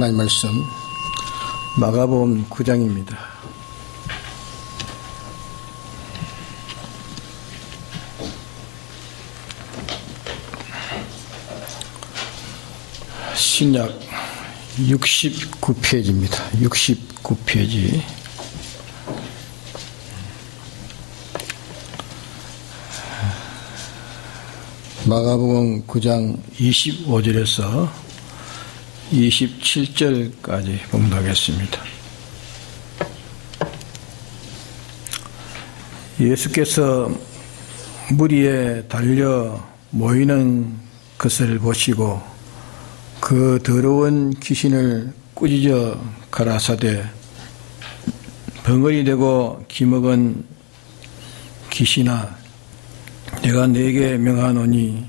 하나님 말씀 마가복음 9장입니다. 신약 69페이지입니다. 69페이지. 마가복음 9장 25절에서 27절까지 봉독하겠습니다. 예수께서 무리에 달려 모이는 것을 보시고 그 더러운 귀신을 꾸짖어 가라사대 벙어리 되고 기먹은 귀신아 내가 네게 명하노니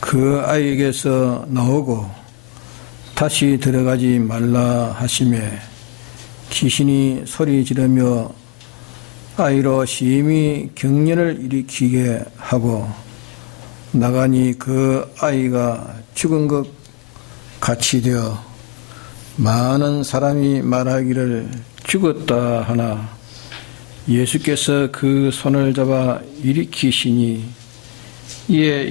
그 아이에게서 나오고 다시 들어가지 말라 하시매 귀신이 소리 지르며 아이로 심히 경련을 일으키게 하고 나가니 그 아이가 죽은 것 같이 되어 많은 사람이 말하기를 죽었다 하나 예수께서 그 손을 잡아 일으키시니 이에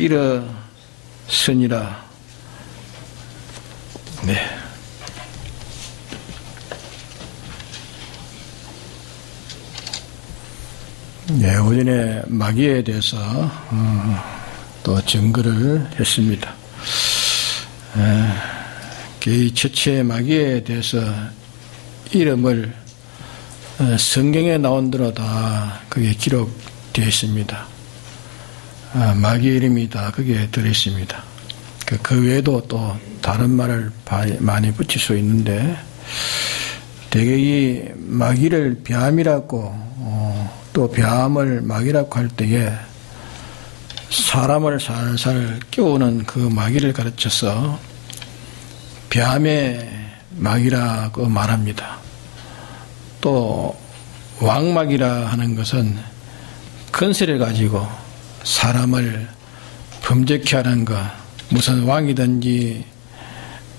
일어서니라. 네. 네, 오전에 마귀에 대해서 또 증거를 했습니다. 이 첫째 마귀에 대해서 이름을 성경에 나온 대로 다 그게 기록되어 있습니다. 마귀 이름이 다 거기에 들어있습니다. 그 외에도 또 다른 말을 많이 붙일 수 있는데 대개 이 마귀를 뱀이라고 또 뱀을 마귀라고 할 때에 사람을 살살 깨우는 그 마귀를 가르쳐서 뱀의 마귀라고 말합니다. 또 왕마귀라 하는 것은 권세를 가지고 사람을 범죄케 하는 것, 무슨 왕이든지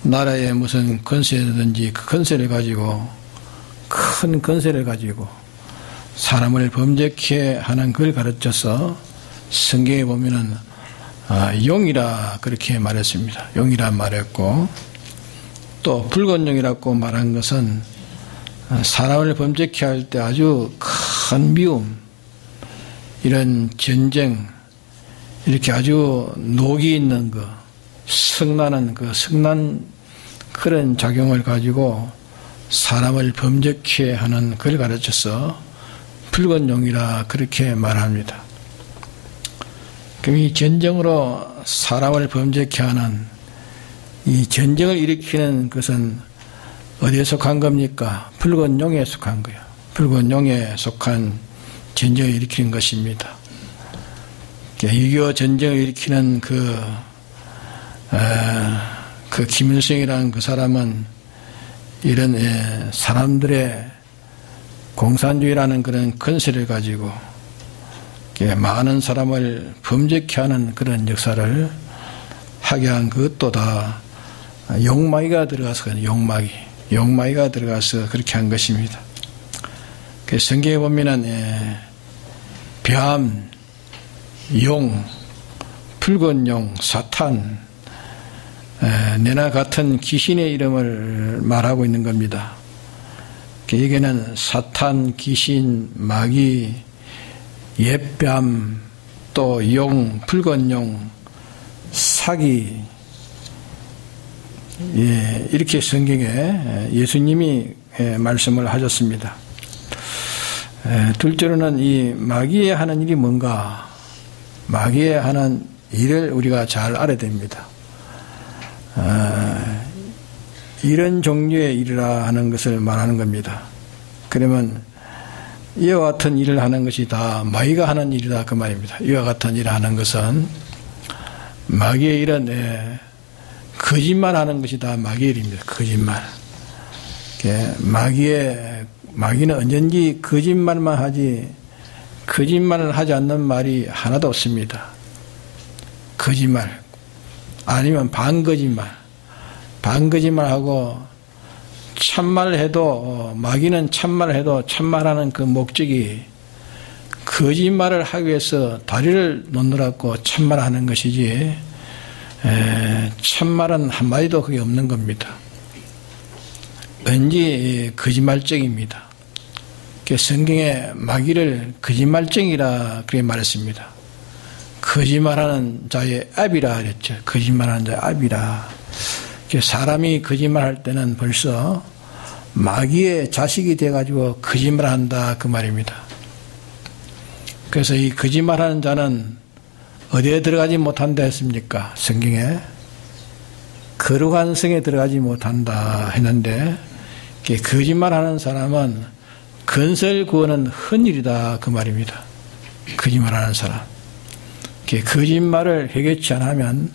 나라의 무슨 권세든지 그 권세를 가지고 큰 권세를 가지고 사람을 범죄케 하는 걸 가르쳐서 성경에 보면은 용이라 그렇게 말했습니다. 용이라 말했고 또 붉은 용이라고 말한 것은 사람을 범죄케 할 때 아주 큰 미움, 이런 전쟁, 이렇게 아주 녹이 있는 거, 성나는 그 성난 그런 작용을 가지고 사람을 범죄케 하는 걸 가르쳐서 붉은 용이라 그렇게 말합니다. 그럼 이 전쟁으로 사람을 범죄케 하는 이 전쟁을 일으키는 것은 어디에 속한 겁니까? 붉은 용에 속한 거예요. 붉은 용에 속한 전쟁을 일으키는 것입니다. 6.25 전쟁을 일으키는 그 김일성이라는 그 사람은 이런 사람들의 공산주의라는 그런 권세를 가지고 많은 사람을 범죄케 하는 그런 역사를 하게 한 것도 다 용마귀가 들어가서 용마귀가 들어가서 그렇게 한 것입니다. 성경에 보면은 뱀, 용, 붉은 용, 사탄, 내나 같은 귀신의 이름을 말하고 있는 겁니다. 여기는 사탄, 귀신, 마귀, 옛뱀, 또 용, 붉은 용, 사기, 이렇게 성경에 예수님이 말씀을 하셨습니다. 둘째로는 이 마귀에 하는 일이 뭔가, 마귀에 하는 일을 우리가 잘 알아야 됩니다. 이런 종류의 일이라 하는 것을 말하는 겁니다. 그러면 이와 같은 일을 하는 것이 다 마귀가 하는 일이다 그 말입니다. 이와 같은 일을 하는 것은 마귀의 일은 거짓말 하는 것이 다 마귀의 일입니다. 거짓말. 마귀는 언제든지 거짓말만 하지 거짓말을 하지 않는 말이 하나도 없습니다. 거짓말 아니면 반거짓말하고 참말을 해도 마귀는 참말을 해도 참말하는 그 목적이 거짓말을 하기 위해서 다리를 놓느라고 참말하는 것이지 참말은 한마디도 그게 없는 겁니다. 왠지 거짓말쟁이입니다. 성경에 마귀를 거짓말쟁이라 그렇게 말했습니다. 거짓말하는 자의 압이라 그랬죠. 거짓말하는 자의 압이라. 사람이 거짓말할 때는 벌써 마귀의 자식이 돼가지고 거짓말한다 그 말입니다. 그래서 이 거짓말하는 자는 어디에 들어가지 못한다 했습니까? 성경에 거룩한 성에 들어가지 못한다 했는데 거짓말하는 사람은 건설 구원은 헌일이다 그 말입니다. 거짓말하는 사람. 거짓말을 회개치 않으면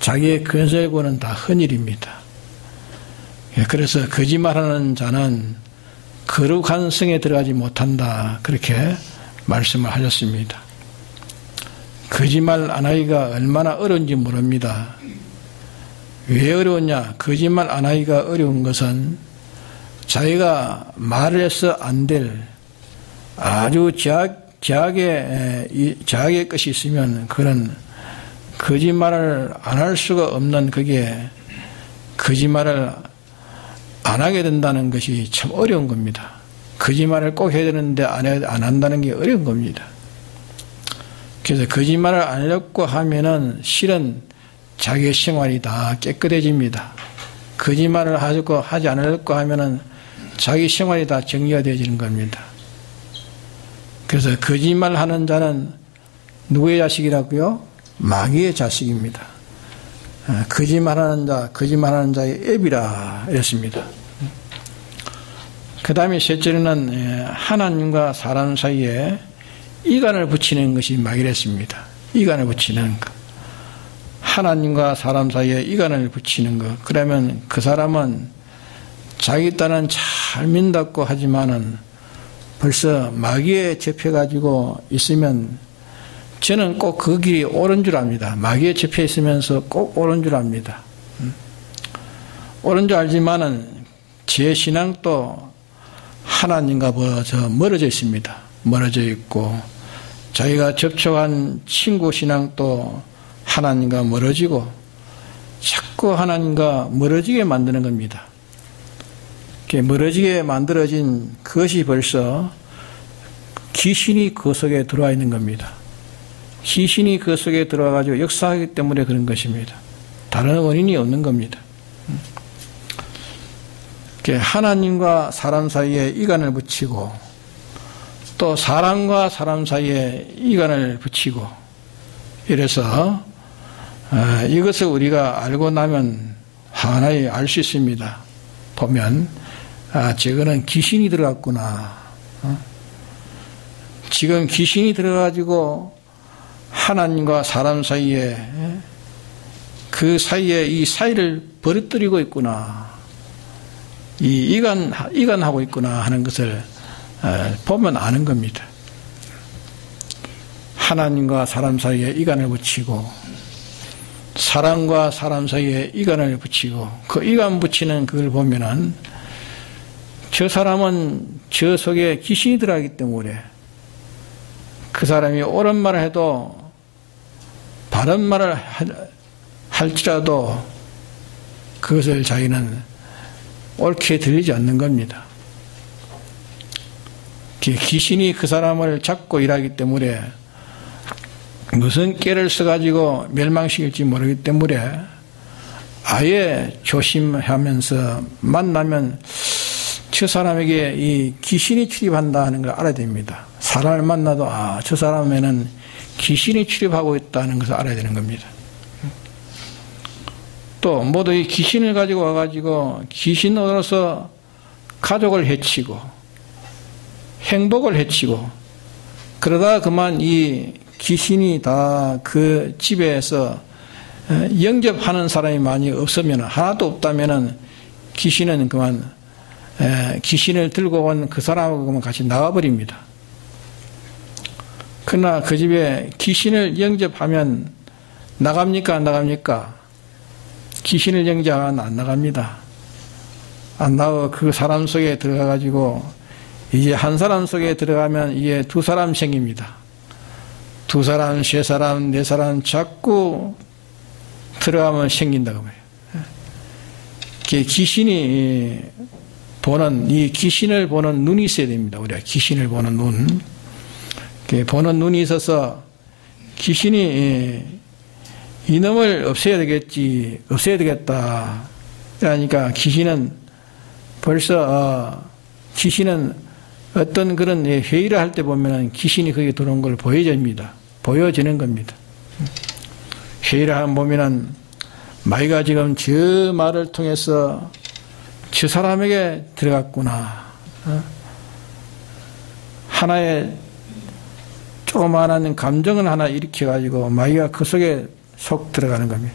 자기의 건설 구원은 다 헌일입니다. 그래서 거짓말하는 자는 거룩한 성에 들어가지 못한다 그렇게 말씀을 하셨습니다. 거짓말 안 하기가 얼마나 어려운지 모릅니다. 왜 어려웠냐? 거짓말 안 하기가 어려운 것은 자기가 말을 해서 안 될 아주 제약의 것이 있으면 그런 거짓말을 안 할 수가 없는 그게 거짓말을 안 하게 된다는 것이 참 어려운 겁니다. 거짓말을 꼭 해야 되는데 안 한다는 게 어려운 겁니다. 그래서 거짓말을 안 하려고 하면은 실은 자기의 생활이 다 깨끗해집니다. 거짓말을 하지 않으려고 하면은 자기 생활이 다 정리가 되어지는 겁니다. 그래서 거짓말 하는 자는 누구의 자식이라고요? 마귀의 자식입니다. 거짓말하는 자의 앱이라 이랬습니다. 그 다음에 셋째는 하나님과 사람 사이에 이간을 붙이는 것이 마귀랬습니다. 이간을 붙이는 것. 하나님과 사람 사이에 이간을 붙이는 것. 그러면 그 사람은 자기 딴은 잘 믿는다고 하지만은 벌써 마귀에 접혀가지고 있으면 저는 꼭 그 길이 옳은 줄 압니다. 마귀에 접혀 있으면서 꼭 옳은 줄 압니다. 옳은 줄 알지만은 제 신앙도 하나님과 멀어져 있습니다. 멀어져 있고 자기가 접촉한 친구 신앙도 하나님과 멀어지고 자꾸 하나님과 멀어지게 만드는 겁니다. 멀어지게 만들어진 그것이 벌써 귀신이 그 속에 들어와 있는 겁니다. 귀신이 그 속에 들어와가지고 역사하기 때문에 그런 것입니다. 다른 원인이 없는 겁니다. 하나님과 사람 사이에 이간을 붙이고 또 사람과 사람 사이에 이간을 붙이고 이래서 이것을 우리가 알고 나면 하나히 알 수 있습니다. 보면 저거는 귀신이 들어갔구나. 지금 귀신이 들어가지고 하나님과 사람 사이에 그 사이에 이 사이를 버릇들이고 있구나. 이간하고 있구나 하는 것을 보면 아는 겁니다. 하나님과 사람 사이에 이간을 붙이고 사람과 사람 사이에 이간을 붙이고 그 이간 붙이는 그걸 보면은 저 사람은 저 속에 귀신이 들어가기 때문에 그 사람이 옳은 말을 해도 바른 말을 할지라도 그것을 자기는 옳게 들리지 않는 겁니다. 귀신이 그 사람을 잡고 일하기 때문에 무슨 깨를 써가지고 멸망시킬지 모르기 때문에 아예 조심하면서 만나면 저 사람에게 이 귀신이 출입한다 하는 걸 알아야 됩니다. 사람을 만나도 저 사람에는 귀신이 출입하고 있다는 것을 알아야 되는 겁니다. 또 모두 이 귀신을 가지고 와가지고 귀신으로서 가족을 해치고 행복을 해치고 그러다 그만 이 귀신이 다 그 집에서 영접하는 사람이 많이 없으면 하나도 없다면은 귀신은 그만 귀신을 들고 온 그 사람하고 같이 나가버립니다. 그러나 그 집에 귀신을 영접하면 나갑니까 안 나갑니까? 귀신을 영접하면 안 나갑니다. 안 나와 그 사람 속에 들어가 가지고 이제 한 사람 속에 들어가면 이게 두 사람 생깁니다. 두 사람, 세 사람, 네 사람 자꾸 들어가면 생긴다고 말이에요. 귀신이 보는, 이 귀신을 보는 눈이 있어야 됩니다. 우리가 귀신을 보는 눈. 보는 눈이 있어서 귀신이 이놈을 없애야 되겠지, 없애야 되겠다. 그러니까 귀신은 벌써, 귀신은 어떤 그런 회의를 할 때 보면은 귀신이 거기에 들어온 걸 보여지는 겁니다. 회의를 하면 보면은 마귀가 지금 저 말을 통해서 저 사람에게 들어갔구나. 하나의 조그마한 감정을 하나 일으켜가지고 마귀가 그 속에 속 들어가는 겁니다.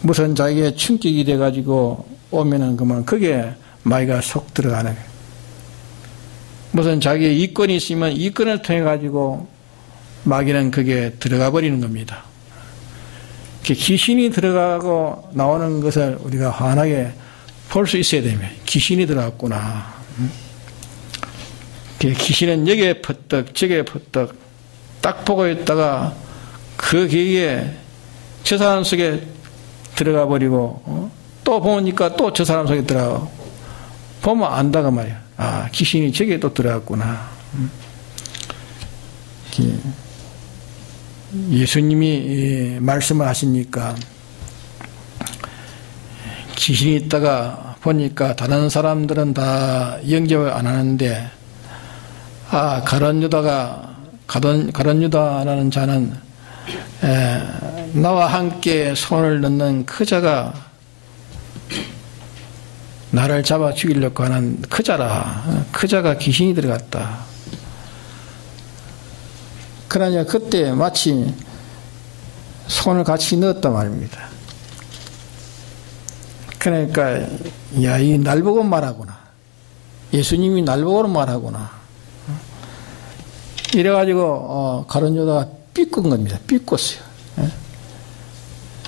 무슨 자기의 충격이 돼가지고 오면은 그만 그게 마귀가 속 들어가는 거예요. 무슨 자기의 이권이 있으면 이권을 통해가지고 마귀는 그게 들어가 버리는 겁니다. 귀신이 들어가고 나오는 것을 우리가 환하게 볼 수 있어야 됩니다. 귀신이 들어갔구나. 귀신은 여기에 퍼뜩 저기에 퍼뜩 딱 보고 있다가 그 계기에 저 사람 속에 들어가 버리고 또 보니까 또 저 사람 속에 들어가고 보면 안다가 말이야. 아, 귀신이 저기에 또 들어갔구나. 예수님이 말씀을 하시니까 귀신이 있다가 보니까 다른 사람들은 다 영접을 안 하는데 가룟 유다라는 자는 나와 함께 손을 넣는 그 자가 나를 잡아 죽이려고 하는 그 자라. 그 자가 귀신이 들어갔다. 그러냐 그때 마치 손을 같이 넣었단 말입니다. 그러니까 야, 이 날 보고 말하구나. 예수님이 날 보고 말하구나. 이래가지고 가룟 유다가 삐꾼 겁니다. 삐꿨어요.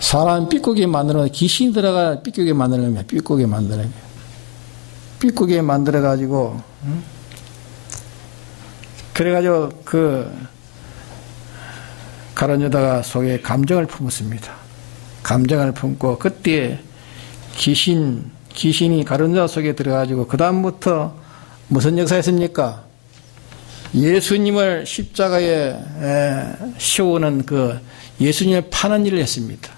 사람 삐꾸게 만드는 귀신 들어가 삐꾸게 만드는 겁니다. 삐꾸게 만드는 거예요. 삐꾸게 만들어가지고 그래가지고 그 가룟 유다가 속에 감정을 품었습니다. 감정을 품고 그때 귀신이 가룟 유다 속에 들어가지고 그 다음부터 무슨 역사였습니까? 예수님을 십자가에 씌우는 그 예수님을 파는 일을 했습니다.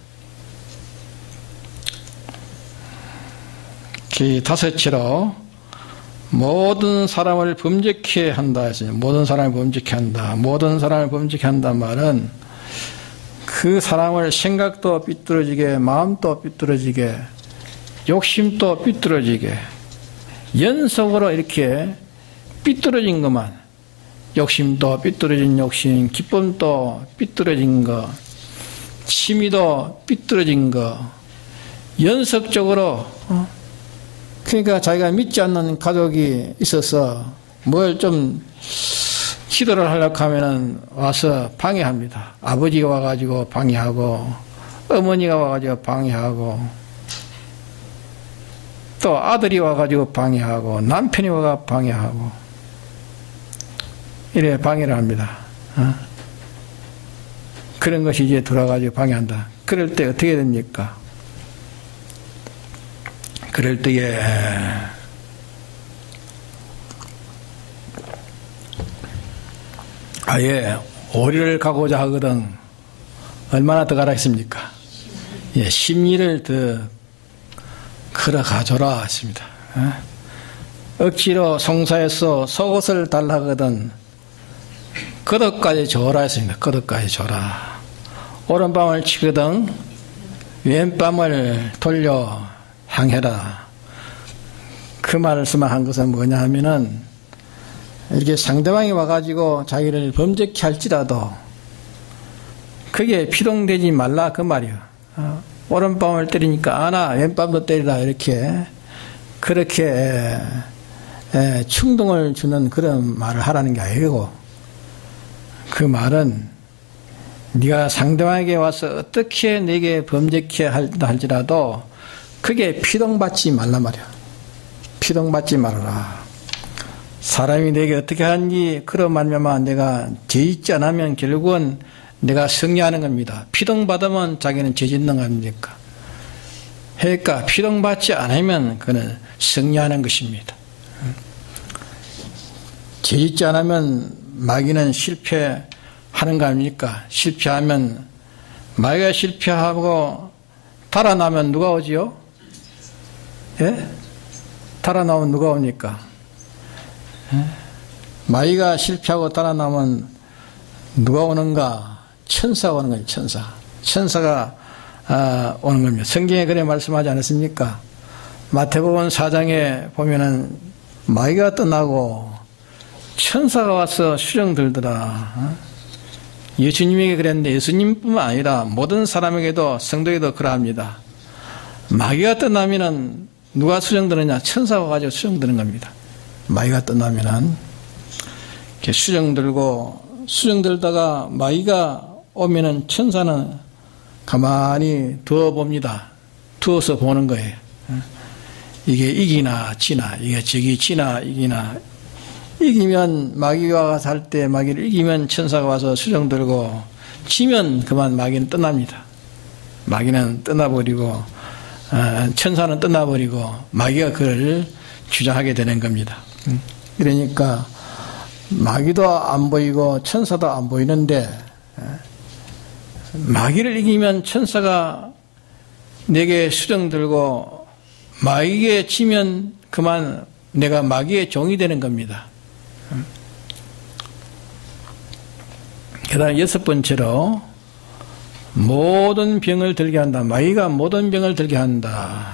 다섯째로 모든 사람을 범죄케 한다 했습니다. 모든 사람을 범죄케 한다. 모든 사람을 범죄케 한다는 말은 그 사람을 생각도 삐뚤어지게, 마음도 삐뚤어지게, 욕심도 삐뚤어지게, 연속으로 이렇게 삐뚤어진 것만, 욕심도 삐뚤어진 욕심, 기쁨도 삐뚤어진 거, 취미도 삐뚤어진 거, 연속적으로 그러니까 자기가 믿지 않는 가족이 있어서 뭘 좀 기도를 하려고 하면은 와서 방해합니다. 아버지가 와가지고 방해하고, 어머니가 와가지고 방해하고, 또 아들이 와가지고 방해하고, 남편이 와가 방해하고, 이래 방해를 합니다. 그런 것이 이제 들어와가지고 방해한다. 그럴 때 어떻게 됩니까? 그럴 때에 아예 오리를 가고자 하거든 얼마나 더 가라 했습니까? 예, 심리를 더 걸어가줘라 했습니다. 억지로 송사해서 속옷을 달라거든 겉옷까지 줘라 했습니다. 겉옷까지 줘라. 오른밤을 치거든 왼밤을 돌려 향해라. 그 말씀을 한 것은 뭐냐 하면은 이렇게 상대방이 와가지고 자기를 범죄케 할지라도 그게 피동되지 말라 그 말이요. 오른밤을 때리니까 아나 왼밤도 때리라 이렇게 그렇게 충동을 주는 그런 말을 하라는 게 아니고 그 말은 네가 상대방에게 와서 어떻게 내게 범죄케 할지라도 그게 피동받지 말란 말이야. 피동받지 말아라. 사람이 내게 어떻게 하는지 그런 말미암아 내가 죄짓지 않으면 결국은 내가 승리하는 겁니다. 피동받으면 자기는 죄짓는 겁니까? 그러니까 피동받지 않으면 그는 승리하는 것입니다. 죄짓지 않으면 마귀는 실패하는 거 아닙니까? 실패하면 마귀가 실패하고 달아나면 누가 오지요? 예? 달아나면 누가 옵니까? 예? 마귀가 실패하고 달아나면 누가 오는가? 천사가 오는 거예요. 천사가 오는 겁니다. 성경에 그래 말씀하지 않았습니까? 마태복음 4장에 보면은 마귀가 떠나고 천사가 와서 수정 들더라. 예수님에게 그랬는데 예수님뿐만 아니라 모든 사람에게도 성도에게도 그러합니다. 마귀가 떠나면은 누가 수정 드느냐? 천사가 가지고 수정 드는 겁니다. 마귀가 떠나면은 이렇게 수정 들고 수정 들다가 마귀가 오면은 천사는 가만히 두어 봅니다. 두어서 보는 거예요. 이게 이기나 지나, 이게 적이 지나 이기나. 이기면 마귀가 살 때 마귀를 이기면 천사가 와서 수정 들고 지면 그만 마귀는 떠납니다. 마귀는 떠나버리고 천사는 떠나버리고 마귀가 그를 주장하게 되는 겁니다. 그러니까 마귀도 안 보이고 천사도 안 보이는데 마귀를 이기면 천사가 내게 수정 들고 마귀에 지면 그만 내가 마귀의 종이 되는 겁니다. 그 다음 6번째로 모든 병을 들게 한다. 마귀가 모든 병을 들게 한다.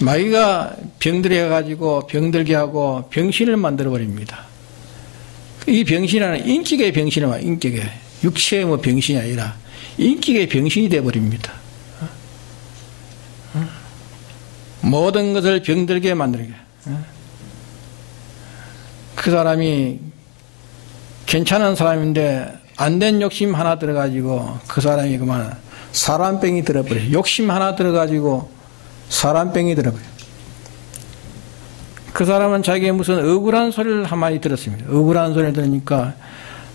마귀가 병들게 가지고 병들게 하고 병신을 만들어 버립니다. 이 병신은 인격의 병신을 말, 인격의 육체의 뭐 병신이 아니라 인격의 병신이 되어 버립니다. 모든 것을 병들게 만들게. 그 사람이 괜찮은 사람인데 안 된 욕심 하나 들어가지고 그 사람이 그만 사람병이 들어버려요. 욕심 하나 들어가지고 사람병이 들어버려요. 그 사람은 자기의 무슨 억울한 소리를 한마디 들었습니다. 억울한 소리를 들으니까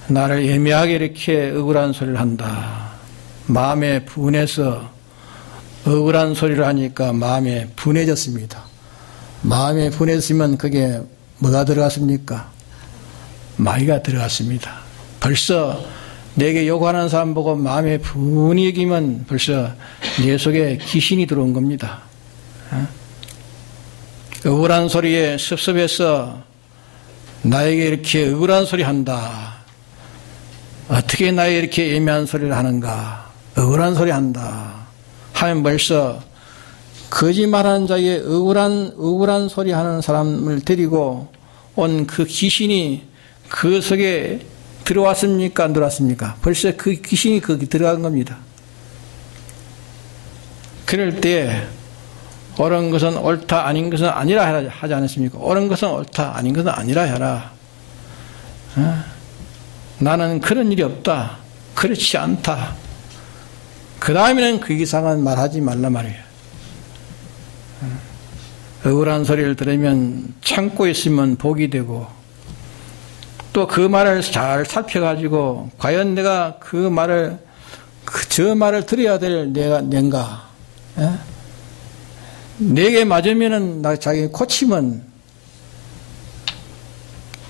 나를 애매하게 이렇게 억울한 소리를 한다. 마음에 분해서 억울한 소리를 하니까 마음에 분해졌습니다. 마음에 분해졌으면 그게 뭐가 들어갔습니까? 마귀가 들어갔습니다. 벌써 내게 요구하는 사람 보고 마음에 분이 여기면 벌써 내 속에 귀신이 들어온 겁니다. 억울한 소리에 섭섭해서 나에게 이렇게 억울한 소리 한다. 어떻게 나에게 이렇게 애매한 소리를 하는가? 억울한 소리 한다. 하면 벌써 거짓말하는 자에게 억울한 소리 하는 사람을 데리고 온 그 귀신이 그 속에 들어왔습니까? 안 들어왔습니까? 벌써 그 귀신이 거기 들어간 겁니다. 그럴 때 옳은 것은 옳다, 아닌 것은 아니라 하지 않았습니까? 옳은 것은 옳다, 아닌 것은 아니라 해라. 나는 그런 일이 없다. 그렇지 않다. 그 다음에는 그 이상은 말하지 말라 말이에요. 억울한 소리를 들으면 참고 있으면 복이 되고 또 그 말을 잘 살펴가지고 과연 내가 그 말을 저 말을 들어야 될 내가 내게 맞으면은 나 자기 고치면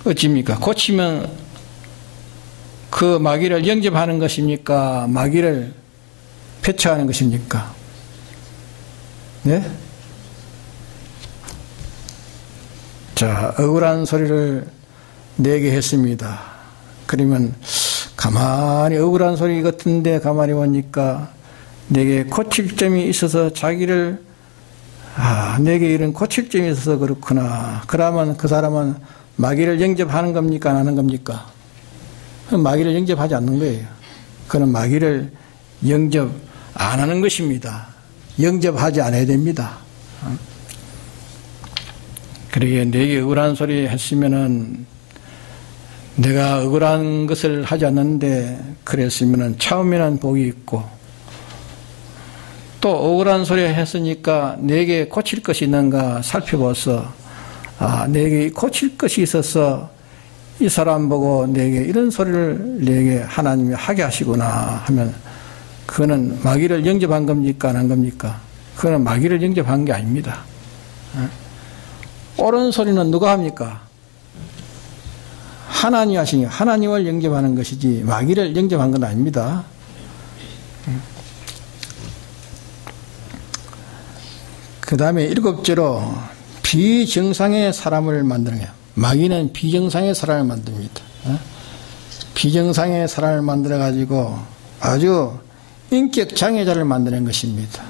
어찌입니까? 고치면 그 마귀를 영접하는 것입니까? 마귀를 폐차하는 것입니까? 네? 자, 억울한 소리를 내게 했습니다. 그러면 가만히 억울한 소리 같은데 가만히 보니까 내게 고칠 점이 있어서 자기를 내게 이런 고칠 점이 있어서 그렇구나. 그러면 그 사람은 마귀를 영접하는 겁니까? 안 하는 겁니까? 마귀를 영접하지 않는 거예요. 그는 마귀를 영접 안 하는 것입니다. 영접하지 않아야 됩니다. 그러게 내게 억울한 소리 했으면은 내가 억울한 것을 하지 않는데 그랬으면은 처음에는 복이 있고 또 억울한 소리 했으니까 내게 고칠 것이 있는가 살펴보서 내게 고칠 것이 있어서 이 사람 보고 내게 이런 소리를 내게 하나님이 하게 하시구나 하면 그거는 마귀를 영접한 겁니까 안 한 겁니까? 그거는 마귀를 영접한 게 아닙니다. 옳은 소리는 누가 합니까? 하나님이 하시니 하나님을 영접하는 것이지 마귀를 영접한 건 아닙니다. 그 다음에 7째로 비정상의 사람을 만드는 거예요. 마귀는 비정상의 사람을 만듭니다. 비정상의 사람을 만들어 가지고 아주 인격 장애자를 만드는 것입니다.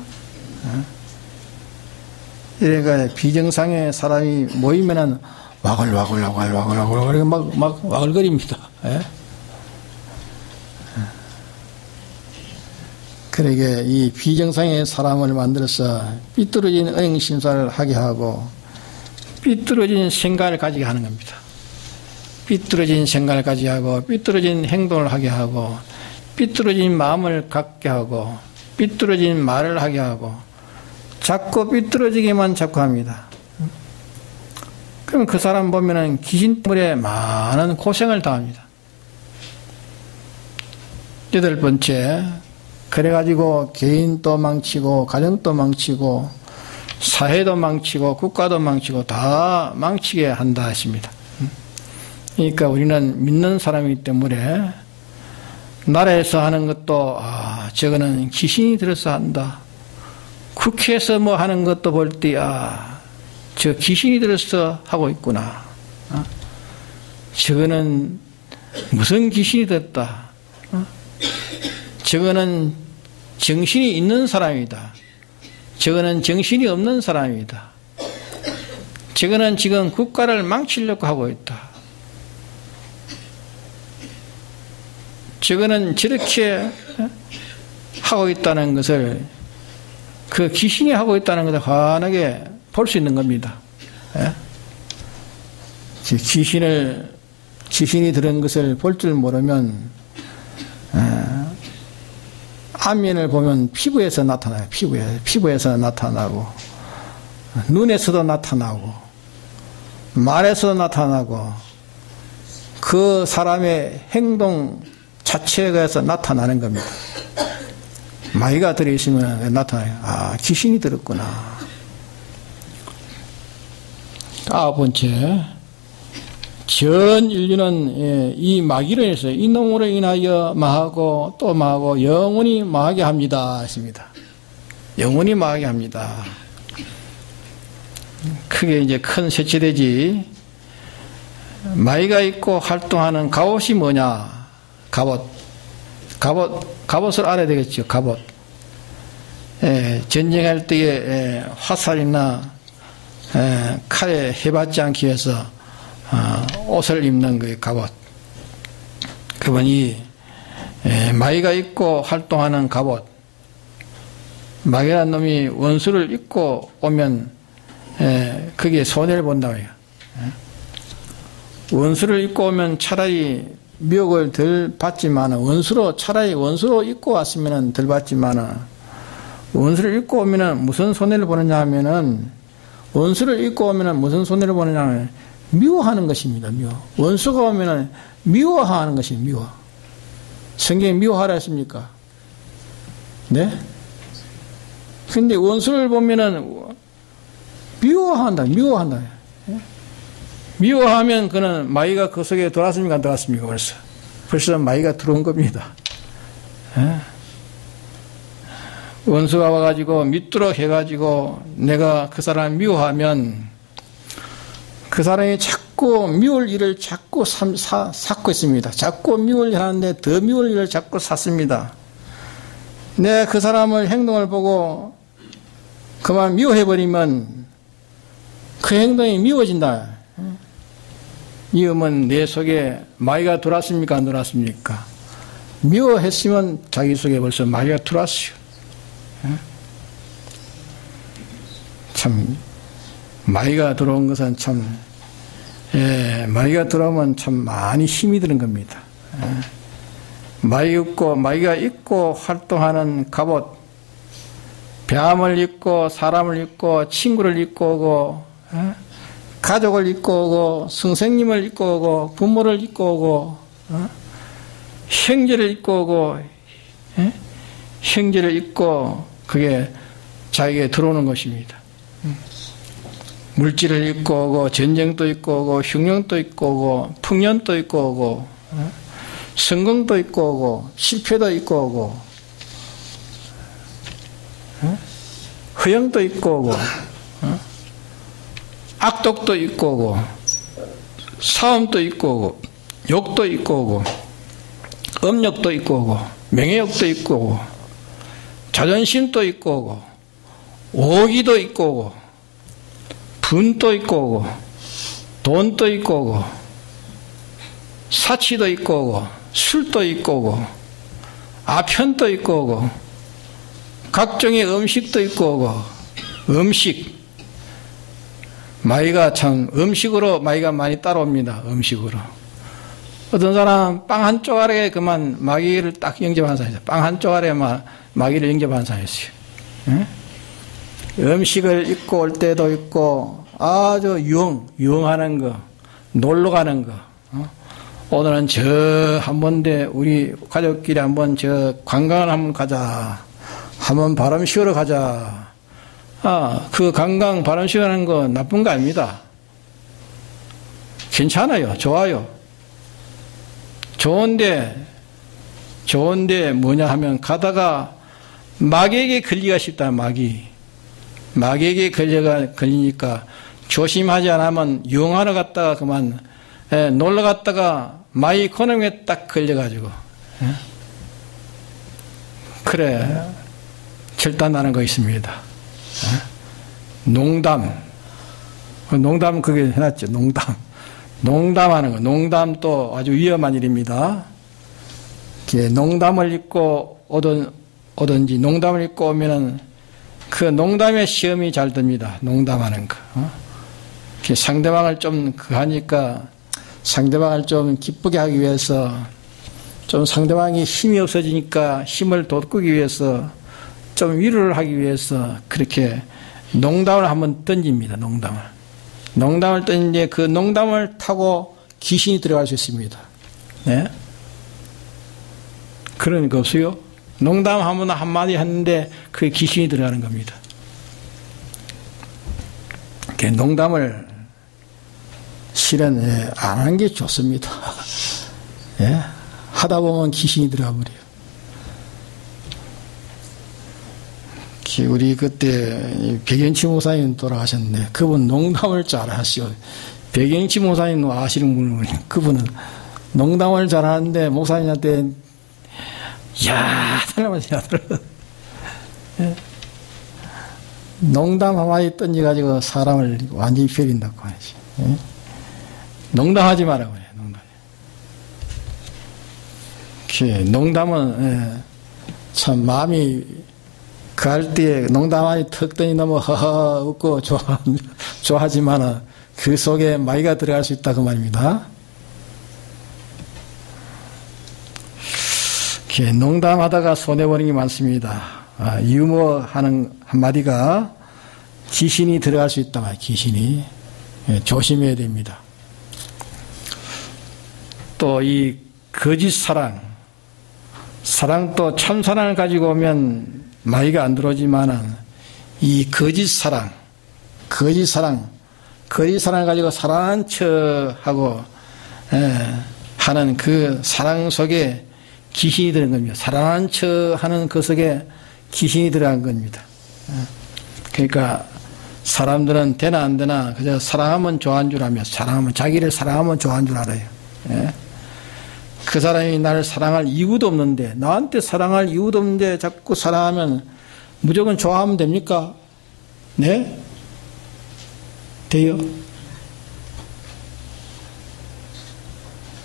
그러니까 비정상의 사람이 모이면은 와글와글와글와글와글 막 와글거립니다. 그러게 이 비정상의 사람을 만들어서 삐뚤어진 은행심사를 하게 하고 삐뚤어진 생각을 가지게 하는 겁니다. 삐뚤어진 생각을 가지게 하고 삐뚤어진 행동을 하게 하고 삐뚤어진 마음을 갖게 하고 삐뚤어진 말을 하게 하고 자꾸 삐뚤어지게만 자꾸 합니다. 그럼 그 사람 보면은 귀신 때문에 많은 고생을 당합니다. 8번째, 그래가지고 개인도 망치고 가정도 망치고 사회도 망치고 국가도 망치고 다 망치게 한다 했습니다. 그러니까 우리는 믿는 사람이기 때문에 나라에서 하는 것도 저거는 귀신이 들어서 한다. 국회에서 뭐 하는 것도 볼 때 저 귀신이 들어서 하고 있구나. 저거는 무슨 귀신이 들었다. 저거는 정신이 있는 사람이다. 저거는 정신이 없는 사람이다. 저거는 지금 국가를 망치려고 하고 있다. 저거는 저렇게 하고 있다는 것을 그 귀신이 하고 있다는 것을 환하게 볼 수 있는 겁니다. 귀신이 들은 것을 볼 줄 모르면 안면을 보면 피부에서 나타나요. 피부에서 나타나고 눈에서도 나타나고 말에서도 나타나고 그 사람의 행동 자체에서 나타나는 겁니다. 마귀가 들어있으면 나타나요. 귀신이 들었구나. 9번째, 전 인류는 이 마귀로 인해서 이 놈으로 인하여 망하고 또 망하고 영원히 망하게 합니다 했습니다. 영원히 망하게 합니다. 크게 이제 큰 셋째되지. 마귀가 있고 활동하는 갑옷이 뭐냐? 갑옷을 알아야 되겠죠. 갑옷. 전쟁할 때에 화살이나 칼에 해받지 않기 위해서 옷을 입는 그 갑옷. 그분이 마귀가 입고 활동하는 갑옷. 마귀라는 놈이 원수를 입고 오면 그게 손해를 본다고 해요. 원수를 입고 오면 차라리 미혹을 덜 받지만 차라리 원수로 입고 왔으면 덜 받지만 원수를 입고 오면 무슨 손해를 보느냐 하면은 원수를 입고 오면 무슨 손해를 보느냐 하면 미워하는 것입니다. 원수가 오면 미워하는 것입니다. 미워. 성경에 미워하라 했습니까? 네? 근데 원수를 보면은 미워한다. 미워하면 그는 마귀가 그 속에 들어왔습니까? 안 들어왔습니까? 벌써 마귀가 들어온 겁니다. 원수가 와가지고 믿도록 해가지고 내가 그 사람을 미워하면 그 사람이 자꾸 미울 일을 자꾸 쌓고 있습니다. 자꾸 미울 일 하는데 더 미울 일을 자꾸 쌓습니다. 내가 그 사람을 행동을 보고 그만 미워해버리면 그 행동이 미워진다. 미우면 내 속에 마귀가 들어왔습니까? 안 들어왔습니까? 미워했으면 자기 속에 벌써 마귀가 들어왔어요. 참 마귀가 들어온 것은 참 마귀가 들어오면 참 많이 힘이 드는 겁니다. 마귀가 입고 활동하는 갑옷, 배암을 입고 사람을 입고 친구를 입고 오고 가족을 입고 오고 선생님을 입고 오고 부모를 입고 오고 형제를 입고 오고 형제를 입고 그게 자기에게 들어오는 것입니다. 물질을 입고 오고 전쟁도 입고 오고 흉년도 입고 오고 풍년도 입고 오고 성공도 입고 오고 실패도 입고 오고 허영도 입고 오고 악독도 입고 오고 싸움도 입고 오고 욕도 입고 오고 음욕도 입고 오고 명예욕도 입고 오고 자존심도 입고 오고 오기도 입고 오고 분도 입고 오고 돈도 입고 오고 사치도 입고 오고 술도 입고 오고 아편도 입고 오고 각종의 음식도 입고 오고 음식 마귀가 참 음식으로 마귀가 많이 따라옵니다. 음식으로 어떤 사람 빵 한 쪼가리에 그만 마귀를 딱 영접한 사람이 있어요. 빵 한 쪼가리에 마귀를 영접한 사람이 있어요. 음식을 입고 올 때도 있고 아주 유흥하는 거 놀러 가는 거 오늘은 저 한번데 우리 가족끼리 한번 저 관광을 한번 가자 한번 바람 쉬러 가자 그 관광 바람 쉬는 거 나쁜 거 아닙니다. 괜찮아요. 좋아요. 좋은데 뭐냐 하면 가다가 마귀에게 걸리기가 쉽다. 마귀에게 걸리니까 조심하지 않으면 유흥하러 갔다가 그만 놀러 갔다가 마귀 코너에 딱 걸려가지고 그래 절단나는 거 있습니다. 농담 그게 해놨죠. 농담하는 거. 농담도 아주 위험한 일입니다. 농담을 입고 오든지 농담을 입고 오면은 그 농담의 시험이 잘 듭니다. 농담하는 거. 상대방을 좀 하니까 상대방을 좀 기쁘게 하기 위해서 좀 상대방이 힘이 없어지니까 힘을 돋구기 위해서 좀 위로를 하기 위해서 그렇게 농담을 한번 던집니다. 농담을 던지는데 그 농담을 타고 귀신이 들어갈 수 있습니다. 네? 그런 거 없어요? 농담 한마디 했는데 그게 귀신이 들어가는 겁니다. 농담을 실은 안 하는 게 좋습니다. 예? 하다 보면 귀신이 들어가 버려요. 우리 그때 백연치 목사님 돌아가셨는데 그분 농담을 잘 하시오. 백연치 목사님 아시는 분은 그분은 농담을 잘 하는데 목사님한테 야 사람한테 농담 한마디 던져가지고 사람을 완전히 फे린다고 하지. 농담하지 말라고 해요. 농담은 참 마음이 그할 때 농담하니 턱더니 너무 허허 웃고 좋아하지만 그 속에 마귀가 들어갈 수 있다 그 말입니다. 농담하다가 손해보는 게 많습니다. 유머하는 한마디가 귀신이 들어갈 수 있다 말이에요. 귀신이. 조심해야 됩니다. 또 이 거짓 사랑도 참사랑을 가지고 오면 마귀가 안 들어오지만은 이 거짓 사랑을 가지고 사랑한 척하고 하는 그 사랑 속에 귀신이 들어간 겁니다. 사랑한 척하는 그 속에 귀신이 들어간 겁니다. 그러니까 사람들은 되나 안 되나 그저 사랑하면 좋아하는 줄 알며 자기를 사랑하면 좋아하는 줄 알아요. 그 사람이 나를 사랑할 이유도 없는데 나한테 사랑할 이유도 없는데 자꾸 사랑하면 무조건 좋아하면 됩니까? 네? 돼요?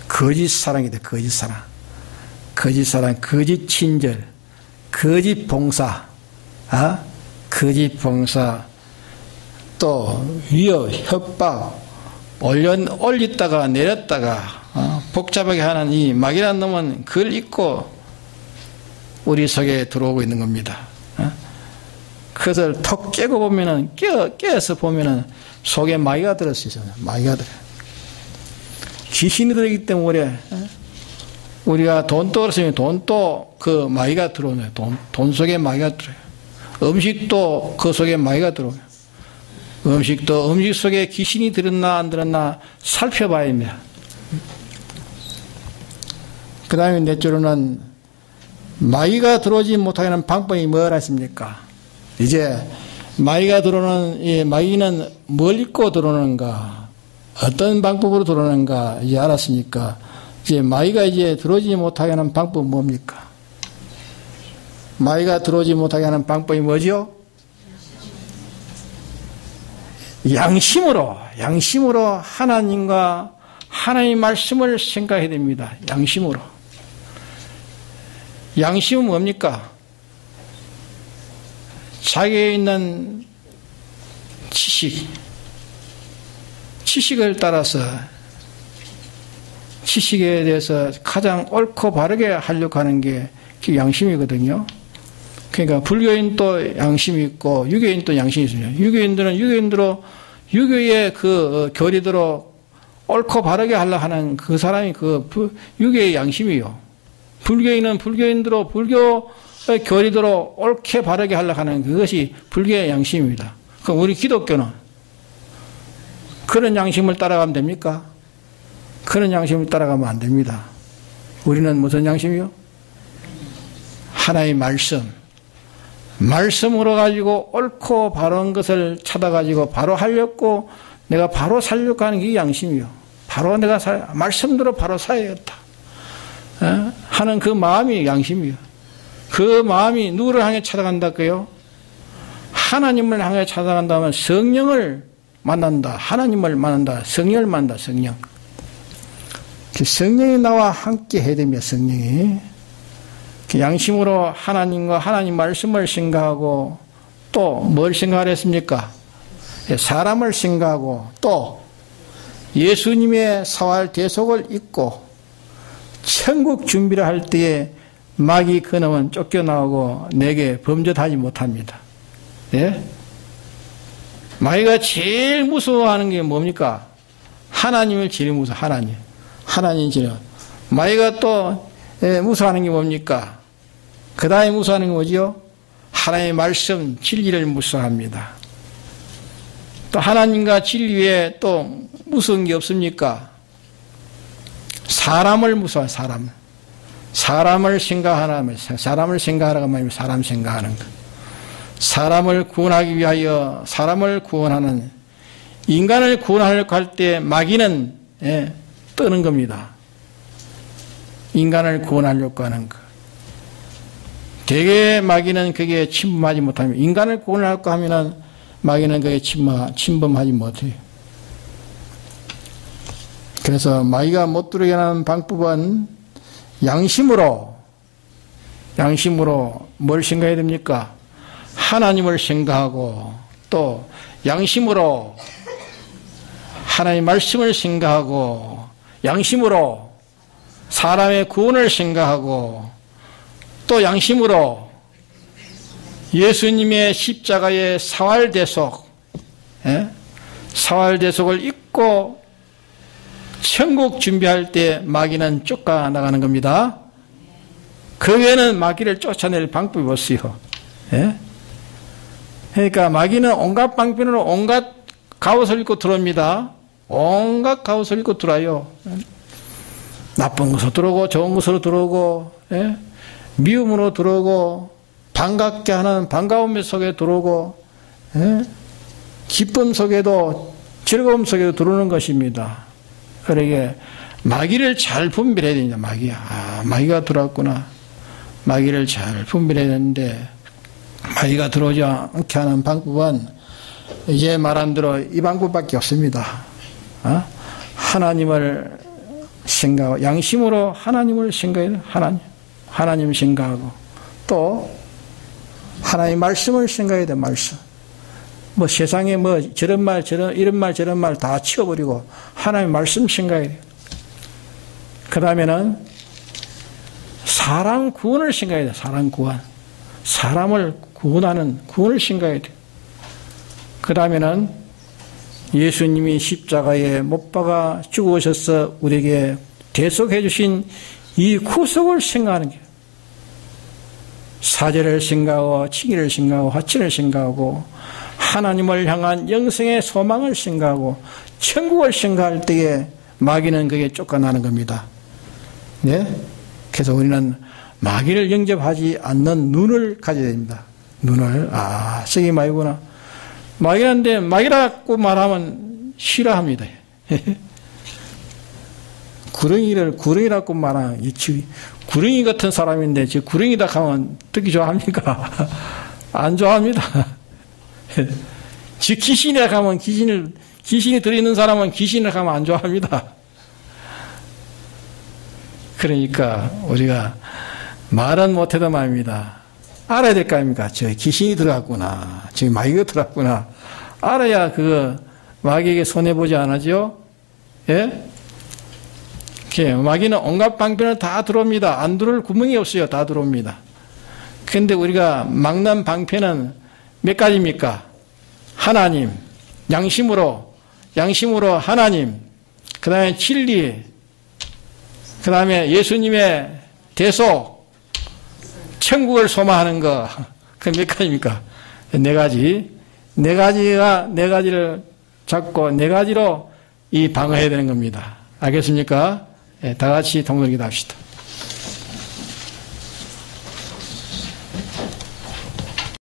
거짓 사랑이 돼. 거짓 사랑, 거짓 친절, 거짓 봉사, 거짓 봉사, 또 위협, 협박, 올렸다가 내렸다가 복잡하게 하는 이 마귀라는 놈은 그걸 잊고 우리 속에 들어오고 있는 겁니다. 그것을 톡 깨고 보면은, 깨서 보면은 속에 마귀가 들었어요. 마귀가 들어요. 귀신이 들어있기 때문에 우리가 돈 떨었으면 돈도 그 마귀가 들어오네요. 돈 속에 마귀가 들어요. 음식도 그 속에 마귀가 들어오요. 음식도 음식 속에 귀신이 들었나 안 들었나 살펴봐야 합니다. 그 다음에 넷째로는 마귀가 들어오지 못하게 하는 방법이 뭐라 했습니까? 이제 마귀가 들어오는, 이 마귀는 뭘 입고 들어오는가, 어떤 방법으로 들어오는가 이제 알았으니까, 이제 마귀가 이제 들어오지 못하게 하는 방법은 뭡니까? 마귀가 들어오지 못하게 하는 방법이 뭐죠? 양심으로 하나님과 하나님의 말씀을 생각해야 됩니다. 양심으로. 양심은 뭡니까? 자기에 있는 지식을 따라서 지식에 대해서 가장 옳고 바르게 하려고 하는 게 양심이거든요. 그러니까 불교인도 양심이 있고 유교인도 양심이 있습니다. 유교인들은 유교의 그 교리대로 옳고 바르게 하려고 하는 그 사람이 그 유교의 양심이요. 불교인은 불교인대로 불교의 교리대로 옳게 바르게 하려고 하는 그것이 불교의 양심입니다. 그럼 우리 기독교는 그런 양심을 따라가면 됩니까? 그런 양심을 따라가면 안 됩니다. 우리는 무슨 양심이요? 하나의 말씀으로 가지고 옳고 바른 것을 찾아가지고 바로 하려고 내가 바로 살려고 하는 게 양심이요. 바로 내가 말씀대로 바로 살아야겠다 하는 그 마음이 양심이요. 그 마음이 누구를 향해 찾아간다고요? 하나님을 향해 찾아간다면 성령을 만난다. 하나님을 만난다. 성령을 만난다. 성령이 나와 함께 해야 됩니다. 성령이. 양심으로 하나님과 하나님 말씀을 생각하고 또 뭘 생각을 했습니까? 사람을 생각하고 또 예수님의 사활 대속을 잊고 천국 준비를 할 때에 마귀 그놈은 쫓겨나오고 내게 범죄하지 못합니다. 예? 마귀가 제일 무서워하는 게 뭡니까? 하나님을 제일 무서워. 하나님 제일. 마귀가 또 무서워하는 게 뭡니까? 그 다음에 무서워하는 게 뭐지요? 하나님의 말씀, 진리를 무서워합니다. 또 하나님과 진리 외에 또 무서운 게 없습니까? 사람을 무서워해요. 사람을 생각하라면 사람을 생각하라고 말하면 사람 생각하는 것. 사람을 구원하기 위하여 사람을 구원하는 인간을 구원하려고 할 때 마귀는 뜨는 겁니다. 인간을 구원하려고 하는 것. 대개 마귀는 그게 침범하지 못합니다. 인간을 구원하려고 하면은 마귀는 그게 침범하지 못해요. 그래서 마귀가 못 들어오게 하는 방법은 양심으로 뭘 생각해야 됩니까? 하나님을 생각하고 또 양심으로 하나님의 말씀을 생각하고 양심으로 사람의 구원을 생각하고 또 양심으로 예수님의 십자가의 사활대속을 잊고 천국 준비할 때 마귀는 쫓아나가는 겁니다. 그 외에는 마귀를 쫓아낼 방법이 없어요. 예? 그러니까 마귀는 온갖 방편으로 온갖 갑옷을 입고 들어옵니다. 온갖 갑옷을 입고 들어와요. 나쁜 것으로 들어오고 좋은 것으로 들어오고 미움으로 들어오고 반갑게 하는 반가움 속에 들어오고 기쁨 속에도 즐거움 속에도 들어오는 것입니다. 그러게 마귀를 잘 분별해야 됩니다. 마귀가 들어왔구나. 마귀를 잘 분별해야 되는데 마귀가 들어오지 않게 하는 방법은 이제 말한 대로 이 방법밖에 없습니다. 하나님을 생각하고 양심으로 하나님을 생각해야 돼요. 하나님 생각하고 또 하나님의 말씀을 생각해야 돼요. 말씀. 세상에 저런 말 이런 말 다 치워버리고 하나님의 말씀 생각해야 돼요. 그 다음에는 사람 구원을 생각해야 돼요. 사람 구원. 사람을 구원을 신가해야 돼요. 그 다음에는 예수님이 십자가에 못 박아 죽으셔서 우리에게 대속해 주신 이 구속을 생각하는 게 사죄를 생각하고 칭의를 생각하고 화친을 생각하고 하나님을 향한 영생의 소망을 생각하고 천국을 생각할 때에 마귀는 그게 쫓겨나는 겁니다. 네? 그래서 우리는 마귀를 영접하지 않는 눈을 가져야 됩니다. 눈을, 저기 마귀구나. 마귀한테 마귀라고 말하면 싫어합니다. 구렁이라고 말하면, 구렁이 같은 사람인데, 저 구렁이다 하면 듣기 좋아합니까? 안 좋아합니다. 저 귀신이라 하면 귀신이 들어있는 사람은 귀신이라 하면 안 좋아합니다. 그러니까 우리가 말은 못해도 말입니다. 알아야 될 거 아닙니까? 저 귀신이 들어갔구나. 지금 마귀가 들어갔구나. 알아야 마귀에게 손해보지 않았죠? 예? 마귀는 온갖 방편을 다 들어옵니다. 안 들어올 구멍이 없어요. 다 들어옵니다. 그런데 우리가 막는 방편은 몇 가지입니까? 하나님, 양심으로 하나님, 그 다음에 진리, 그 다음에 예수님의 대속, 천국을 소망하는 거, 그 몇 가지입니까? 네 가지. 네 가지를 잡고 네 가지로 이 방어해야 되는 겁니다. 알겠습니까? 다 같이 동성기도 합시다.